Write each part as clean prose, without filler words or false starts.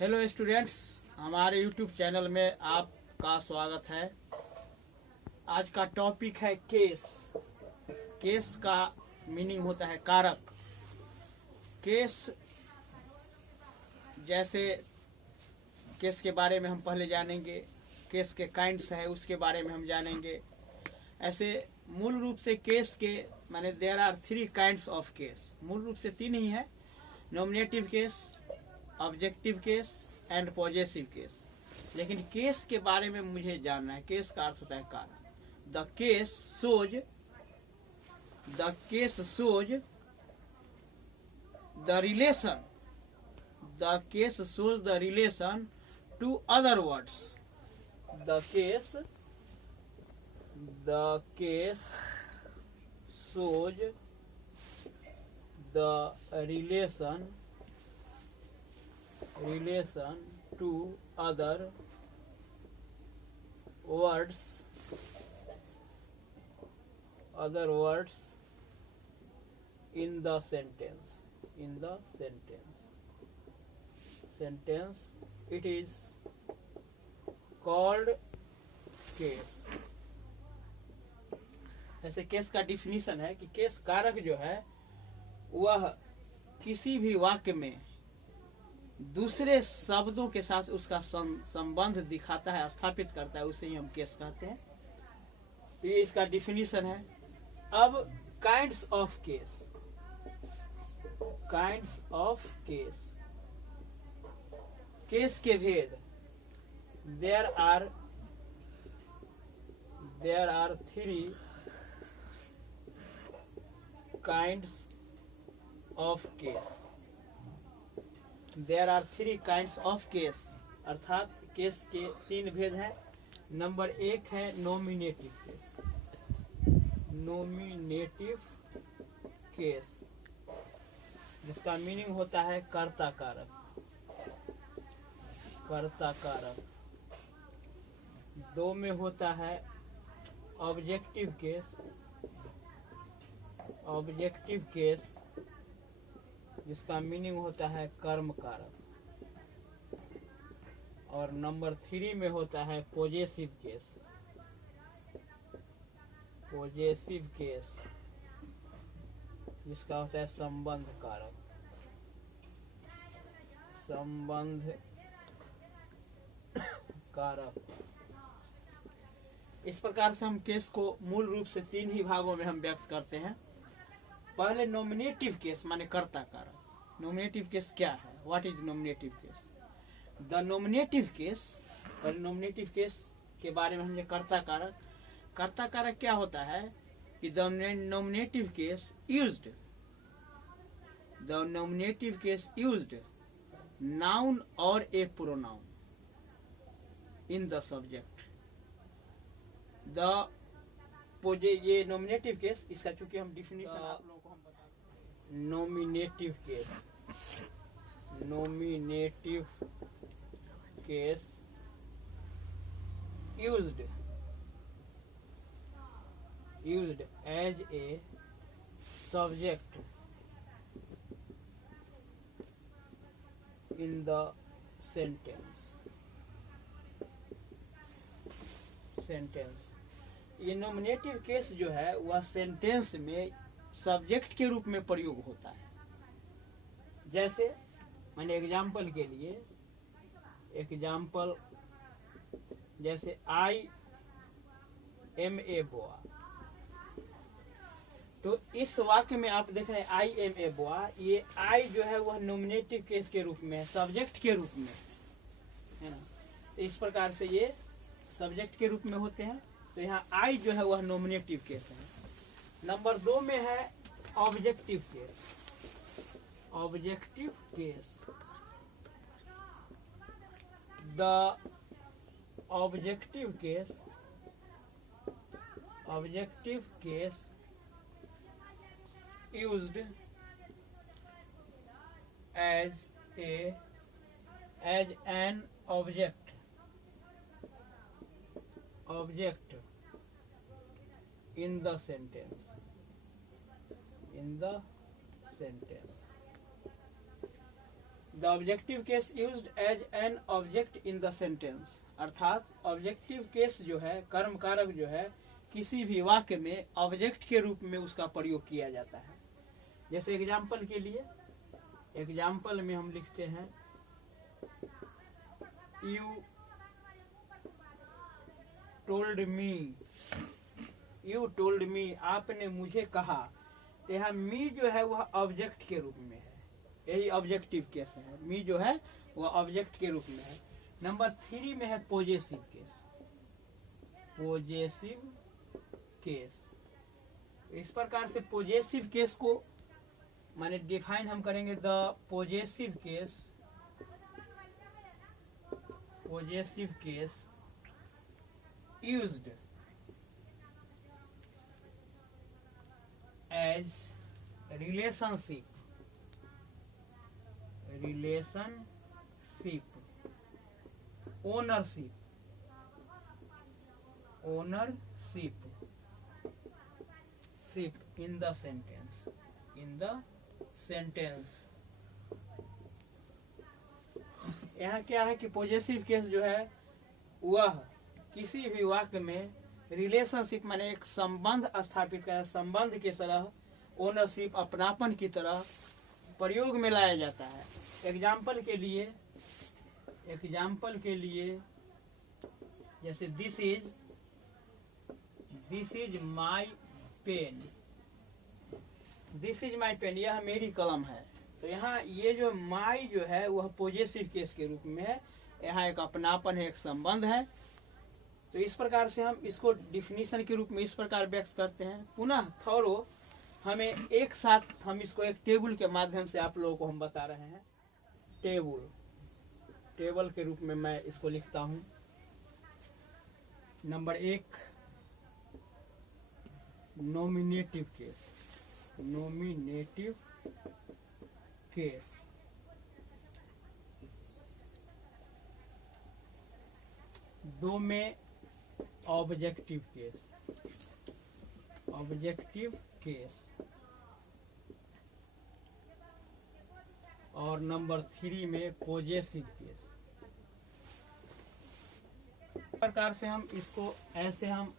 Hello students, हमारे YouTube channel में आपका स्वागत है। आज का टॉपिक है केस। केस का मीनिंग होता है कारक। केस जैसे केस के बारे में हम पहले जानेंगे, केस के काइंड्स है उसके बारे में हम जानेंगे। ऐसे मूल रूप से केस के माने there are 3 kinds of case. मूल रूप से 3 ही है: nominative case, objective case and possessive case. लेकिन केस के बारे में मुझे जानना है। केस का अर्थ होता है कारण। The case shows the relation to other words. The case shows the relation to other words in the sentence. It is called case. ऐसे केस का डिफिनीशन है कि केस कारक जो है वह किसी भी वाक्य में दूसरे शब्दों के साथ उसका संबंध दिखाता है, स्थापित करता है, उसे ही हम केस कहते हैं। तो ये इसका डिफिनीशन है। अब काइंड्स ऑफ केस के भेद। There are 3 kinds of case. There are 3 kinds of case. अर्थात केस के 3 भेद हैं। नंबर 1 है नॉमिनेटिव केस, जिसका मीनिंग होता है कर्ता कारक। 2 में होता है ऑब्जेक्टिव केस, जिसका मीनिंग होता है कर्म कारक। और नंबर 3 में होता है पॉजेसिव केस, जिसका होता है संबंध कारक। इस प्रकार से हम केस को मूल रूप से 3 ही भागों में हम व्यक्त करते हैं। पहले नॉमिनेटिव केस माने कर्ता कारक। नॉमिनेटिव केस क्या है? What is nominative case? The nominative case, पहले नॉमिनेटिव केस के बारे में हमने कर्ता कारक क्या होता है कि the nominative case used noun और a pronoun in the subject. ये नॉमिनेटिव केस, इसका चूंकि हम डिफिनीशन आप लोगों को हम बता। Nominative case used as a subject in the sentence. ये नॉमिनेटिव केस जो है वह सेंटेंस में सब्जेक्ट के रूप में प्रयोग होता है। जैसे मैंने एग्जाम्पल के लिए जैसे आई एम ए बॉय। तो इस वाक्य में आप देख रहे हैं आई एम ए बॉय। ये आई जो है वह नॉमिनेटिव केस के रूप में है, सब्जेक्ट के रूप में है ना। तो इस प्रकार से ये सब्जेक्ट के रूप में होते हैं। तो यहाँ आई जो है वह नॉमिनेटिव केस है। नंबर 2 में है objective case. The objective case used as an object in the sentence. The objective case used as an object in the sentence, अर्थात ऑब्जेक्टिव केस जो है, कर्म कारक जो है, किसी भी वाक्य में ऑब्जेक्ट के रूप में उसका प्रयोग किया जाता है। जैसे एग्जाम्पल के लिए, एग्जाम्पल में हम लिखते हैं you told me, you told me, आपने मुझे कहा। तो यहाँ मी जो है वह ऑब्जेक्ट के रूप में है, यही ऑब्जेक्टिव केस है। मी जो है वह ऑब्जेक्ट के रूप में है। नंबर 3 में है पॉजेसिव केस, पॉजेसिव केस। इस प्रकार से पॉजेसिव केस को माने डिफाइन हम करेंगे, the possessive case, possessive case used as relationship, relationship, ownership, ownership, ship in the sentence, in the sentence. यहाँ क्या है कि पॉजेसिव केस जो है वह किसी भी वाक्य में रिलेशनशिप माने एक संबंध स्थापित कर, संबंध की तरह, ओनरशिप अपनापन की तरह प्रयोग में लाया जाता है। एग्जाम्पल के लिए जैसे this is my pen, this is my pen, यह मेरी कलम है। तो यहाँ ये जो माई जो है वह पॉजेसिव केस के रूप में है, यहाँ एक अपनापन है, एक संबंध है। तो इस प्रकार से हम इसको डिफिनीशन के रूप में इस प्रकार व्यक्त करते हैं। पुनः थोरो हमें एक साथ हम इसको एक टेबल के माध्यम से आप लोगों को हम बता रहे हैं। टेबल के रूप में मैं इसको लिखता हूं। Number 1 nominative case, nominative case. दो में ऑब्जेक्टिव केस, ऑब्जेक्टिव केस। और नंबर 3 में पॉजेसिव केस। इस प्रकार से हम इसको ऐसे हम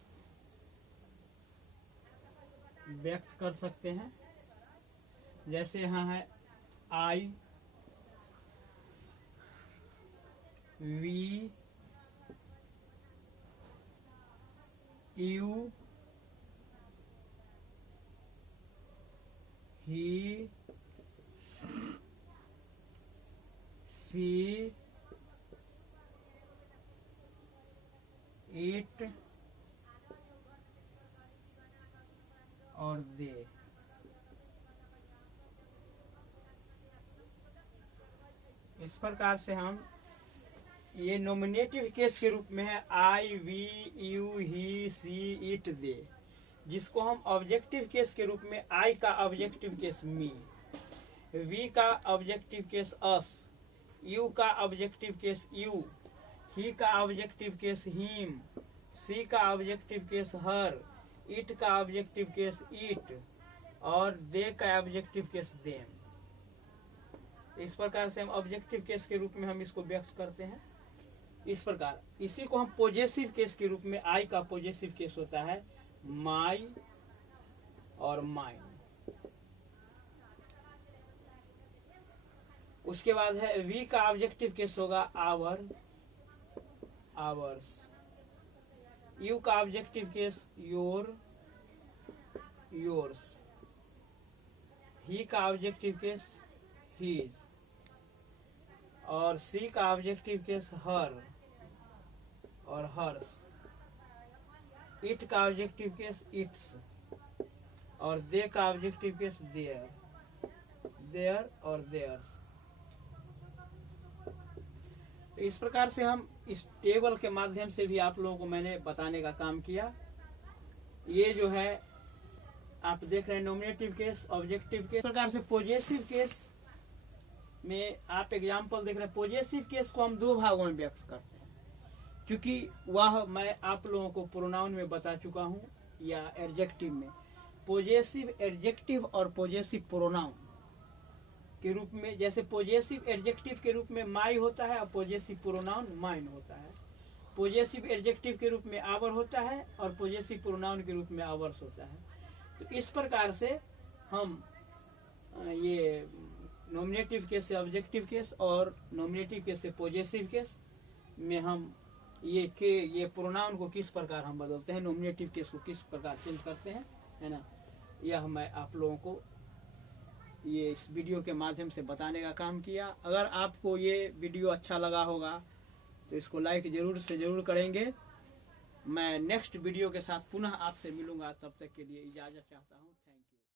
व्यक्त कर सकते हैं। जैसे यहाँ है I, we, you, he, she, it और दे। इस प्रकार से हम ये नॉमिनेटिव केस के रूप में है I, we, you, he, she, it, they, जिसको हम ऑब्जेक्टिव केस के रूप में आई का ऑब्जेक्टिव केस मी, वी का ऑब्जेक्टिव केस अस, यू का ऑब्जेक्टिव केस यू, ही का ऑब्जेक्टिव केस हिम, सी का ऑब्जेक्टिव केस हर, इट का ऑब्जेक्टिव केस इट और दे का ऑब्जेक्टिव केस देम। इस प्रकार से हम ऑब्जेक्टिव केस के रूप में हम इसको व्यक्त करते हैं। इस प्रकार इसी को हम पॉजेसिव केस के रूप में, आई का पॉजेसिव केस होता है माई और माइन। उसके बाद है वी का ऑब्जेक्टिव केस होगा आवर, आवर्स। यू का ऑब्जेक्टिव केस योर, योर्स। ही का ऑब्जेक्टिव केस हीज और सी का ऑब्जेक्टिव केस हर और हर्स। इट का ऑब्जेक्टिव केस इट्स और दे का ऑब्जेक्टिव केस देयर, देयर और देयर्स। तो इस प्रकार से हम इस टेबल के माध्यम से भी आप लोगों को मैंने बताने का काम किया। ये जो है आप देख रहे हैं नॉमिनेटिव केस, ऑब्जेक्टिव केस। इस प्रकार से पॉजेसिव केस में आप एग्जाम्पल देख रहे हैं। पॉजेसिव केस को हम 2 भागों में व्यक्त करते हैं, क्योंकि वह मैं आप लोगों को प्रोनाउन में बता चुका हूं या एडजेक्टिव में। पॉजेसिव एडजेक्टिव और पॉजेसिव प्रोनाउन के रूप में, जैसे पॉजेसिव एडजेक्टिव के रूप में माई होता है और पॉजेसिव प्रोनाउन माइन होता है। पॉजेसिव एडजेक्टिव के रूप में आवर होता है और पॉजेसिव प्रोनाउन के रूप में आवर्स होता है। तो इस प्रकार से हम ये नॉमिनेटिव केस से ऑब्जेक्टिव केस और नॉमिनेटिव केस से पॉजेसिव केस में हम ये प्रोनाउन को किस प्रकार हम बदलते हैं, नॉमिनेटिव केस को किस प्रकार चेंज करते हैं, है ना। यह मैं आप लोगों को ये इस वीडियो के माध्यम से बताने का काम किया। अगर आपको ये वीडियो अच्छा लगा होगा तो इसको लाइक जरूर से जरूर करेंगे। मैं नेक्स्ट वीडियो के साथ पुनः आपसे मिलूंगा, तब तक के लिए इजाज़त चाहता हूँ।